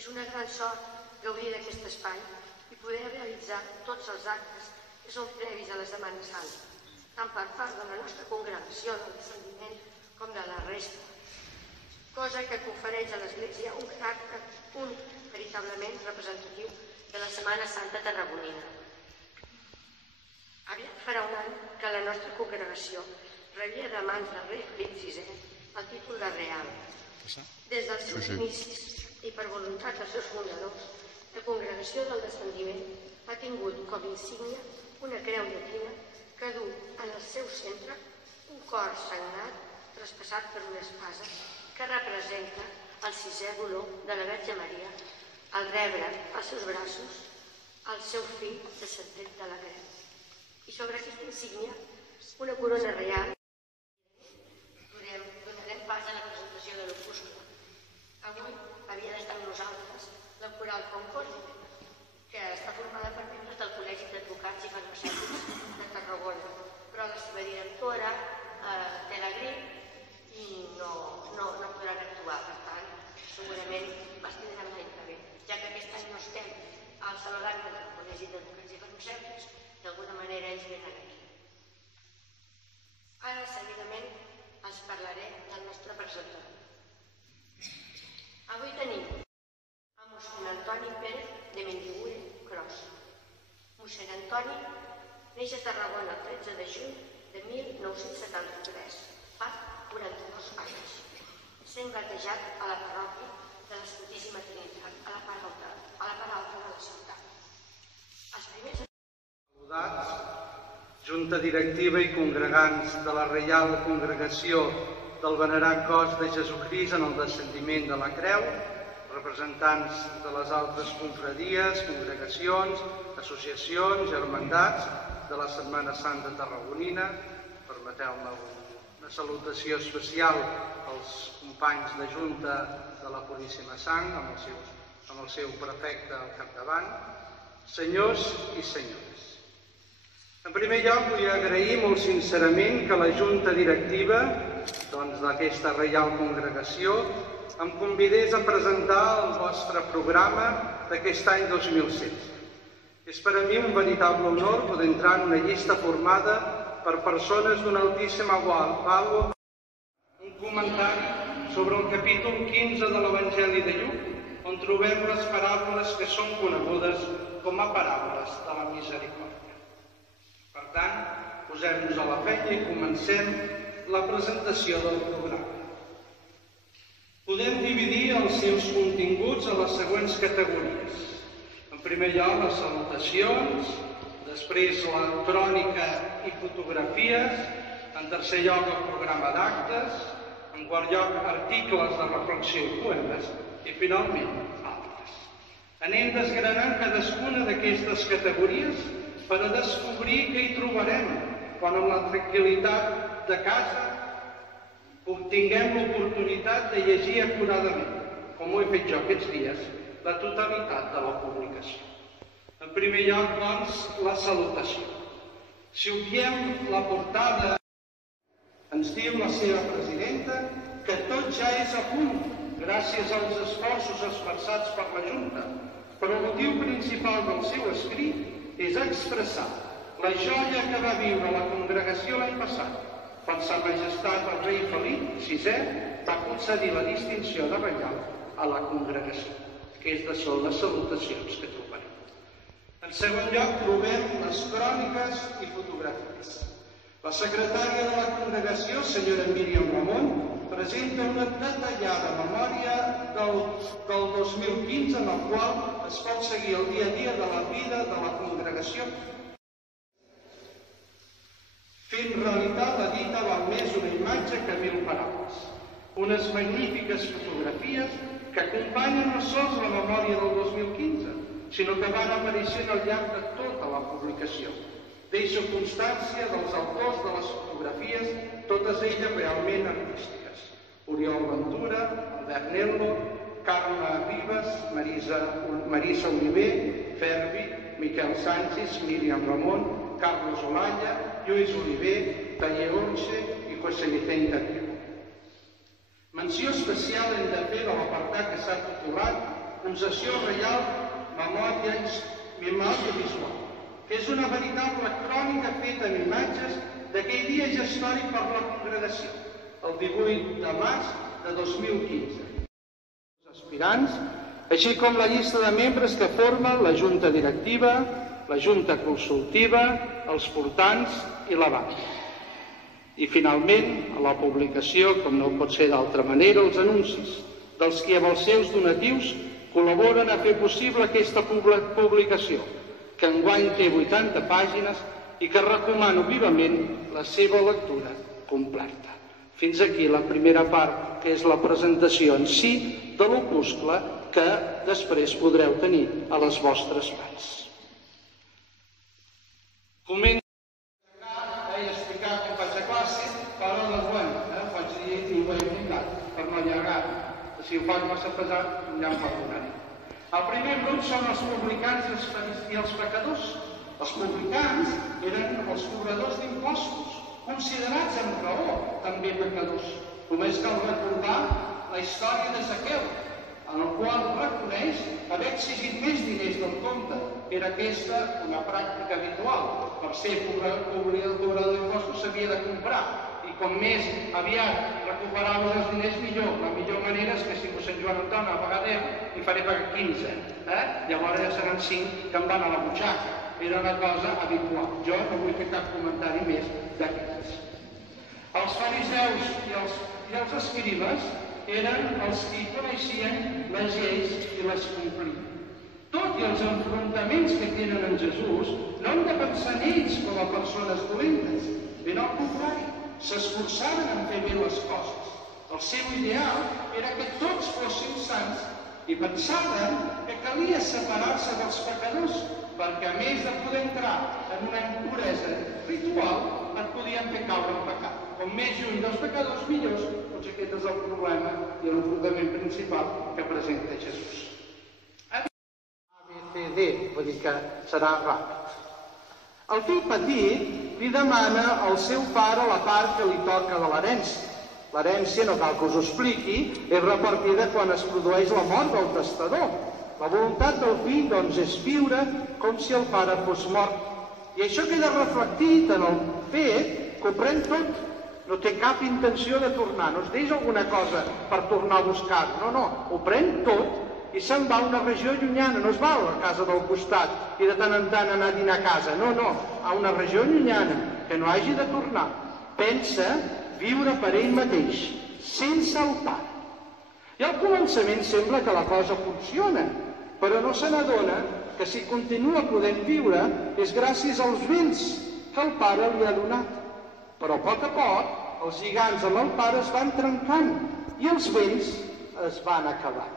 És una gran sort gaudir d'aquest espai i poder realitzar tots els actes que són previs a la Setmana Santa, tant per part de la nostra congregació del Descendiment com de la resta, cosa que confereix a l'Església un caràcter únic, veritablement representatiu de la Setmana Santa tarragonina. Aviat farà un any que la nostra congregació rebia de mans del rei Felip VI el títol de real. Des dels seus inicis i per voluntat dels seus fundadors, la congregació del Descendiment ha tingut com insígnia una creu llatina que du en el seu centre un cor sagnat traspassat per una espasa que representa el sisè dolor de la Verge Maria al rebre als seus braços el seu fill descendent de la creu. I sobre aquesta insígnia, una corona reial, donarem pas a la presentació de l'opúscula. Avui havia d'estar amb nosaltres la coral Concòrdia, que està formada per membres del Col·legi d'Advocats i Farmacèutics de Tarragona, però la seva directora té la grip i no podran actuar. Per tant, segurament es tindran l'any que ve. Ja que aquest any no estem al Saló d'Actes del Col·legi d'Advocats i Farmacèutics, d'alguna manera ells venen aquí. Ara, seguidament, els parlaré del nostre presentador. Avui tenim a mossèn Antoni Pérez de Mendigure Cros. Mossèn Antoni neix a Tarragona el 13 de juny de 1973, fa 42 anys, sent batejat a la parròquia de la Santíssima Trinitat, a la part alta de la ciutat. Els primers... Saludats, Junta Directiva i congregants de la Reial Congregació del Venerat Cos de Jesucrist en el Descendiment de la Creu, representants de les altres confradies, congregacions, associacions, germandats de la Setmana Santa tarragonina. Permeteu-me una salutació especial als companys de Junta de la Puríssima Sang, amb el seu prefecte al capdavant, senyors i senyores. En primer lloc, vull agrair molt sincerament que la Junta Directiva d'aquesta Reial Congregació em convidés a presentar el vostre programa d'aquest any 2016. És per a mi un veritable honor poder entrar en una llista formada per persones d'una altíssima vàlua. Un comentari sobre el capítol 15 de l'Evangeli de Lluc, on trobem les paràboles que són conegudes com a paràboles de la misericòrdia. Per tant, posem-nos a la feina i comencem la presentació del programa. Podem dividir els seus continguts a les següents categories. En primer lloc, les salutacions, després la crònica i fotografies, en tercer lloc el programa d'actes, en quart lloc articles de reflexió i poemes i finalment altres. Anem desgranant cadascuna d'aquestes categories per a descobrir què hi trobarem quan amb la tranquil·litat de casa obtinguem l'oportunitat de llegir acuradament, com ho he fet jo aquests dies, la totalitat de la publicació. En primer lloc, doncs, la salutació. Si obviem la portada, ens diu la seva presidenta que tot ja és a punt, gràcies als esforços esmerçats per la Junta, però el motiu principal del seu escrit és expressar la joia que va viure la congregació l'any passat, quan Sa Majestat el rei Felip VI va concedir la distinció de reial a la congregació. Aquestes són les salutacions que trobarem. En segon lloc, trobem les cròniques i fotografies. La secretària de la congregació, senyora Míriam Ramon, presenta una detallada memòria del 2015 en el qual es pot seguir el dia a dia de la vida de la congregació. Fent realitat la dita val més una imatge que 1000 paraules. Unes magnífiques fotografies que acompanyen no sols la memòria del 2015, sinó que van apareixent al llarg de tota la publicació. Deixo constància dels autors de les fotografies, totes elles realment artístiques. Oriol Ventura, Albert Nello, Carme Ribas, Marisa Oliver, Ferbi, Miquel Sánchez, Míriam Ramon, Carlos Olalla, Lluís Oliver, Taller Orxe i José Vicente Aguirre. Menció especial hem de fer de l'apartat que s'ha titulat Concessió Reial Memòria Visual, que és una veritable crònica feta en imatges d'aquell dia històric per la congregació, el 18 de març de 2015. Els aspirants, així com la llista de membres que formen la Junta Directiva, la Junta Consultiva, els portants i la banca. I finalment, a la publicació, com no pot ser d'altra manera, els anuncis dels qui amb els seus donatius col·laboren a fer possible aquesta publicació, que enguany té 80 pàgines i que recomano vivament la seva lectura completa. Fins aquí la primera part, que és la presentació en si de l'opuscle que després podreu tenir a les vostres mans. Començo a explicar com faig a classe, però ho faig dir i ho he brindat, per no allargar. Si ho faig massa pesat, ja em perdonaré. El primer grup són els publicans i els pecadors. Els publicans eren els cobradors d'impostos, considerats amb raó també pecadors. Només cal recordar la història de Zaqueu, en el qual reconeix haver exigit més diners del compte. Era aquesta una pràctica habitual. Per ser cobrador d'impostos s'havia de comprar. I com més aviat recuperaves els diners, millor. La millor manera és que si Sant Joan em dona a pagar 10, li faré pagar 15. Llavors ja seran 5 que em van a la butxaca. Era una cosa habitual. Jo no vull fer cap comentari més d'aquests. Els fariseus i els escribes eren els que coneixien les lleis i les complien. Tot i els enfrontaments que tenen en Jesús, no hem de pensar en ells com a persones dolentes. Ben al contrari, s'esforçaven en fer bé les coses. El seu ideal era que tots fossin sants i pensaven que calia separar-se dels pecadors perquè a més de poder entrar en una impuresa ritual et podien fer caure en pecat. Com més lluny dels pecadors, millors, potser aquest és el problema i l'enfrontament principal que presenta Jesús. ABCD, vull dir que serà ràpid. El fill petit li demana al seu pare la part que li toca de l'herència. L'herència, no cal que us ho expliqui, és repartida quan es produeix la mort del testador. La voluntat del fill, doncs, és viure com si el pare fos mort. I això queda reflectit en el fet que ho pren tot. No té cap intenció de tornar. No es deixa alguna cosa per tornar a buscar-ho. No, ho pren tot i se'n va a una regió llunyana. No es va a la casa del costat i de tant en tant anar a dinar a casa. No, a una regió llunyana, que no hagi de tornar. Pensa viure per ell mateix, sense el pare. I al començament sembla que la cosa funciona, però no se n'adona que si continua podent viure és gràcies als béns que el pare li ha donat. Però a poc, els lligams amb el pare es van trencant i els béns es van acabant.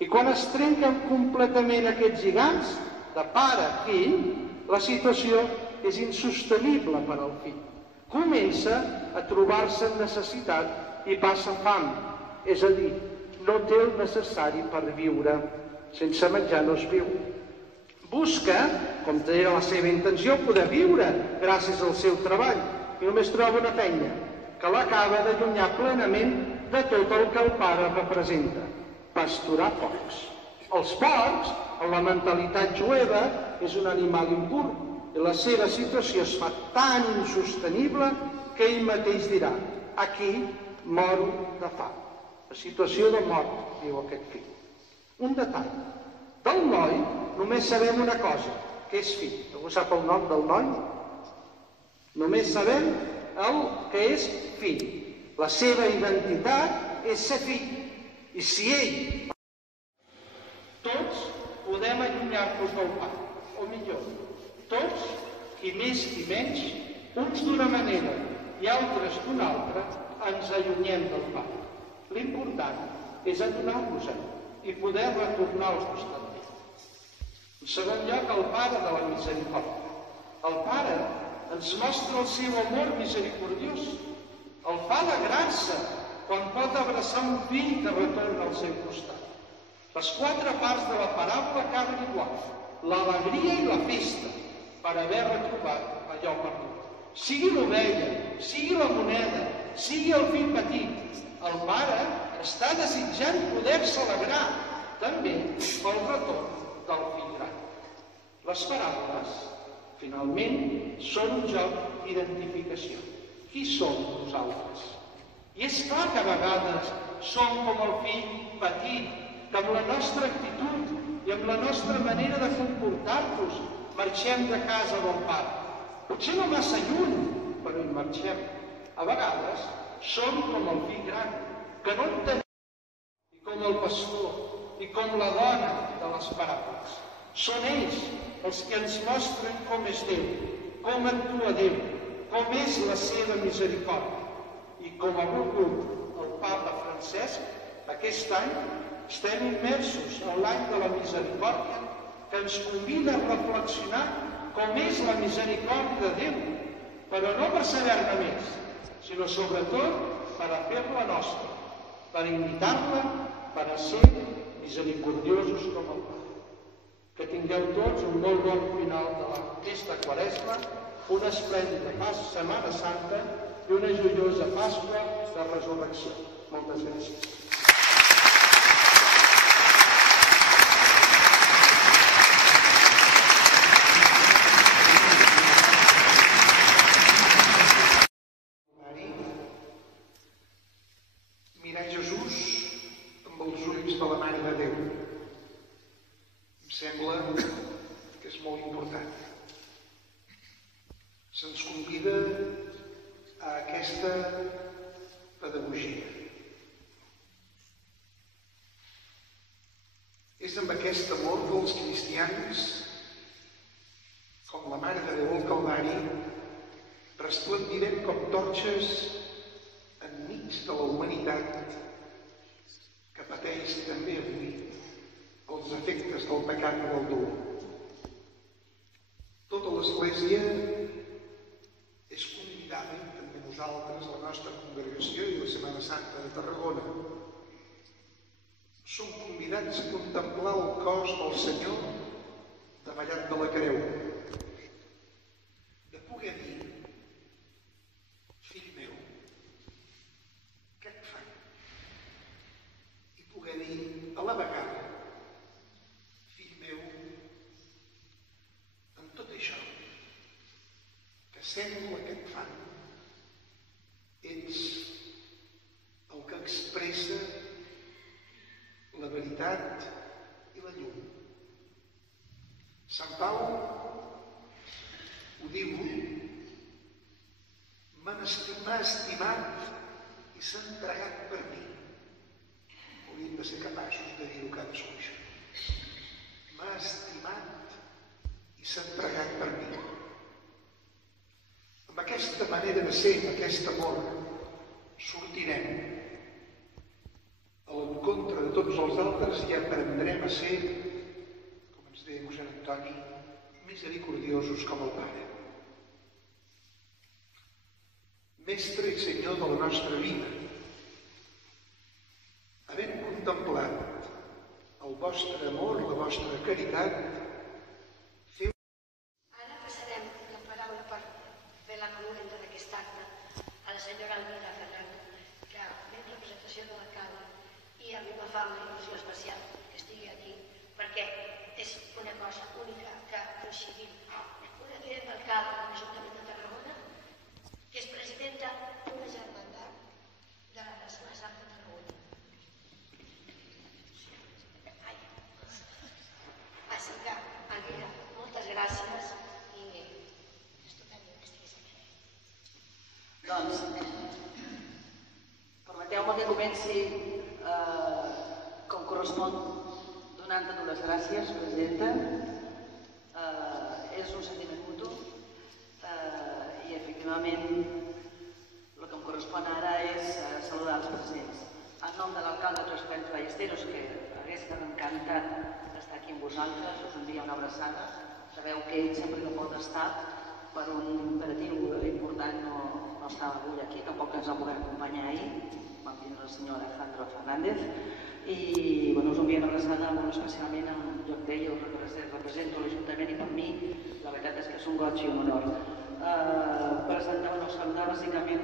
I quan es trenquen completament aquests lligams, de pare a fill, la situació és insostenible per al fill. Comença a trobar-se en necessitat i passa fam, és a dir, no té el necessari per viure. Sense menjar no es viu. Busca, com era la seva intenció, poder viure gràcies al seu treball, i només troba una feina que l'acaba d'allunyar plenament de tot el que el pare representa: pasturar porcs. Els porcs, en la mentalitat jueva, és un animal impur, i la seva situació es fa tan insostenible que ell mateix dirà: aquí moro de fam. La situació de mort, diu aquest fill. Un detall. Del noi només sabem una cosa, que és fill. Algú sap el nom del noi? Només sabem el que és fill. La seva identitat és ser fill. I si ell... Tots podem allunyar-nos del pare, o millor, tots, qui més qui menys, uns d'una manera i altres d'una altra, ens allunyem del pare. L'important és adonar-nos-en i poder retornar al costat d'ell. En segon lloc, el pare de la misericòrdia. El pare ens mostra el seu amor misericordiós. El fa alegrar-se quan pot abraçar un fill que retorna al seu costat. Les 4 parts de la paràbola acaben igual: l'alegria i la festa per haver retrobat allò perdut. Sigui l'ovella, sigui la moneda, sigui el fill petit, el pare està desitjant poder-se alegrar també pel retorn del fill gran. Les paràboles, finalment, són un joc d'identificació. Qui som nosaltres? I és clar que a vegades som com el fill petit, que amb la nostra actitud i amb la nostra manera de comportar-nos marxem de casa del pare. Potser no massa lluny, però hi marxem. A vegades som com el fill gran, que no entenem, i com el pastor, i com la dona de les paràboles. Són ells els que ens mostren com és Déu, com actua Déu, com és la seva misericòrdia. I com ha volgut el papa Francesc, aquest any estem immersos en l'any de la misericòrdia, que ens convida a reflexionar com és la misericòrdia de Déu, però no per saber-ne més, sinó sobretot per a fer-la nostra, per imitar-la, per a ser misericordiosos com el Pare. Que tingueu tots un molt bon final de aquesta Quaresma, una esplèndida Setmana Santa i una joiosa Pasqua de Resurrecció. Moltes gràcies. Mirar Jesús amb els ulls de la Mare de Déu. Em sembla que és molt important. Se'ns convida a aquesta pedagogia. És amb aquest amor dels cristians, com la Mare de Déu al Calvari, resplendirem com torxes enmig de la humanitat que pateix també avui els efectes del pecat i del dolor. Tota l'Església és convidada, també nosaltres, la nostra congregació i la Setmana Santa de Tarragona, som convidats a contemplar el cos del Senyor davallat de la creu, de poder dir: fill meu, què et fan? I poder dir a la vegada: fill meu, amb tot això que sembla que et fan, ets el que expressa la veritat i la llum. Sant Pau ho diu: m'ha estimat i s'ha entregat per mi. Hauríem de ser capaços de dir-ho cadascú, això. M'ha estimat i s'ha entregat per mi. Amb aquesta manera de ser, amb aquest amor, sortirem a l'encontre de tots els altres i aprendrem a ser, com ens deia mossèn Antoni, misericordiosos com el Pare. Mestre i Senyor de la nostra vida, havent contemplat el vostre amor, la vostra caritat, feu... Ara passarem la paraula per fer la cloenda d'aquest acte a la senyora Almira Ferran, que ve en representació de l'alcalde, i a mi me fa una il·lusió especial que estigui aquí, perquè és una cosa única que coincidim. Una tinent d'alcalde de l'Ajuntament de Tarragona, que és presidenta d'una germandat de la Setmana Santa de Tarragona. Així que, Almira, moltes gràcies i estupendo que estiguis aquí. Doncs, permeteu-me que comenci com correspon donant-te les gràcies, presidenta. És un sentiment mutu i efectivament el que em correspon ara és saludar els presents. En nom de l'alcalde Josep Ballesteros, que hagués encantat d'estar aquí amb vosaltres, us envia una abraçada. Sabeu que ell sempre que pot estar per un imperatiu important no estava avui aquí, tampoc ens va poder acompanyar ahir. Vam tindre el senyor Alejandro Fernández i us envia una abraçada molt especialment en lloc d'ell. Jo represento l'Ajuntament i per mi la veritat és que és un goig i un honor. Saludar bàsicament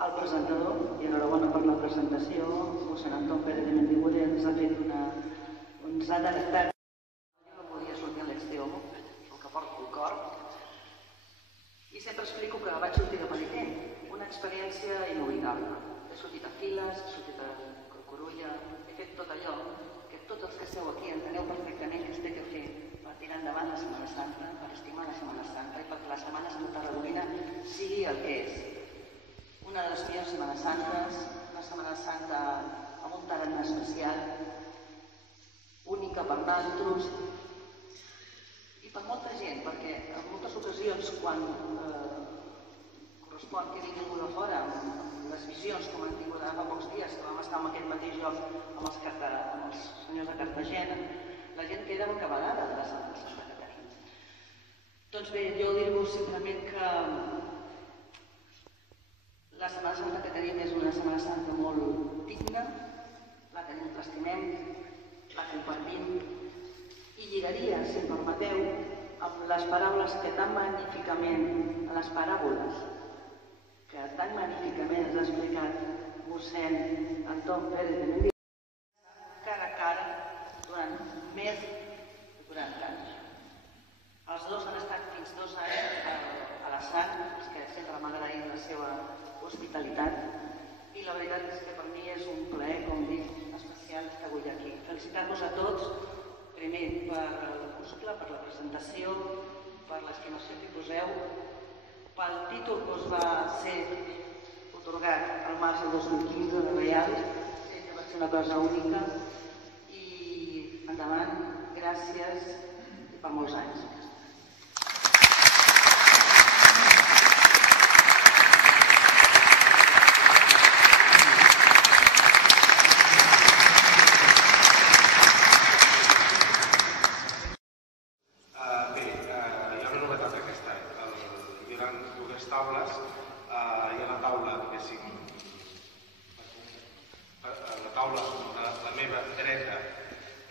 al presentador, i enhorabona per la presentació. Mossèn Antón Pérez de Mendiguren ens ha detectat. Jo no podia sortir a l'extremo, el que porto al cor, i sempre explico que vaig sortir de penitent, una experiència inoblidable. He sortit a files, he sortit a Corulla, he fet tot allò que tots els que esteu aquí enteneu perfectament que es té que fer per tirar endavant la Setmana Santa, per estimar la Setmana Santa i perquè la Setmana Santa tarragonina sigui el que és. Una de les millors Setmanes Santes, una Setmana Santa amb un tarannà especial, única per nosaltres i per molta gent, perquè en moltes ocasions quan correspon que vingui algú de fora, les visions com han tingut fa pocs dies, que vam estar en aquest mateix lloc amb els senyors de Cartagena, la gent queda bocabadada de la Setmana Santa que tenim. Doncs bé, jo dir-vos simplement que la Setmana Santa que tenim és una Setmana Santa molt digna, la tenim, l'estimem, la compartim, i lligaria, si em permeteu, amb les paraules que tan magníficament, les paràboles, que tan magníficament ens ha explicat mossèn Antón Pérez de Mendiguren, cara a cara durant més de 40 anys. Els dos han estat fins 2 anys a la SAC, que sempre m'ha agraït la seva hospitalitat, i la veritat és que per mi és un plaer, com dic, especial estar avui aquí. Felicitar-vos a tots, primer per l'opuscle, per la presentació, per l'estimació que hi poseu, pel títol que us va ser atorgat al març del 2015 de Reial, sé que va ser una cosa única, i endavant, gràcies i per molts anys. Taules, hi ha la taula, diguéssim, la taula, la meva dreta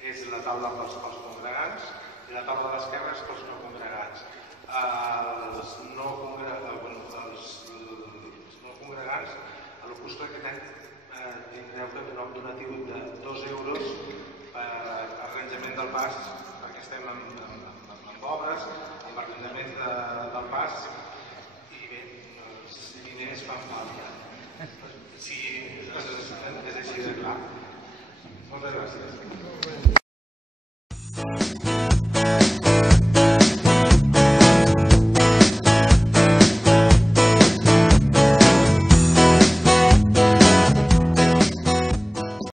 és la taula pels congregants i la taula de l'esquerra és pels no congregants. Els no congregants, a l'opuscle aquest any tindreu que donar un donatiu de 2 euros per arranjament del pas, perquè estem amb obres, amb arranjament del pas. Diners fan falta. Sí, és així de clar. Moltes gràcies.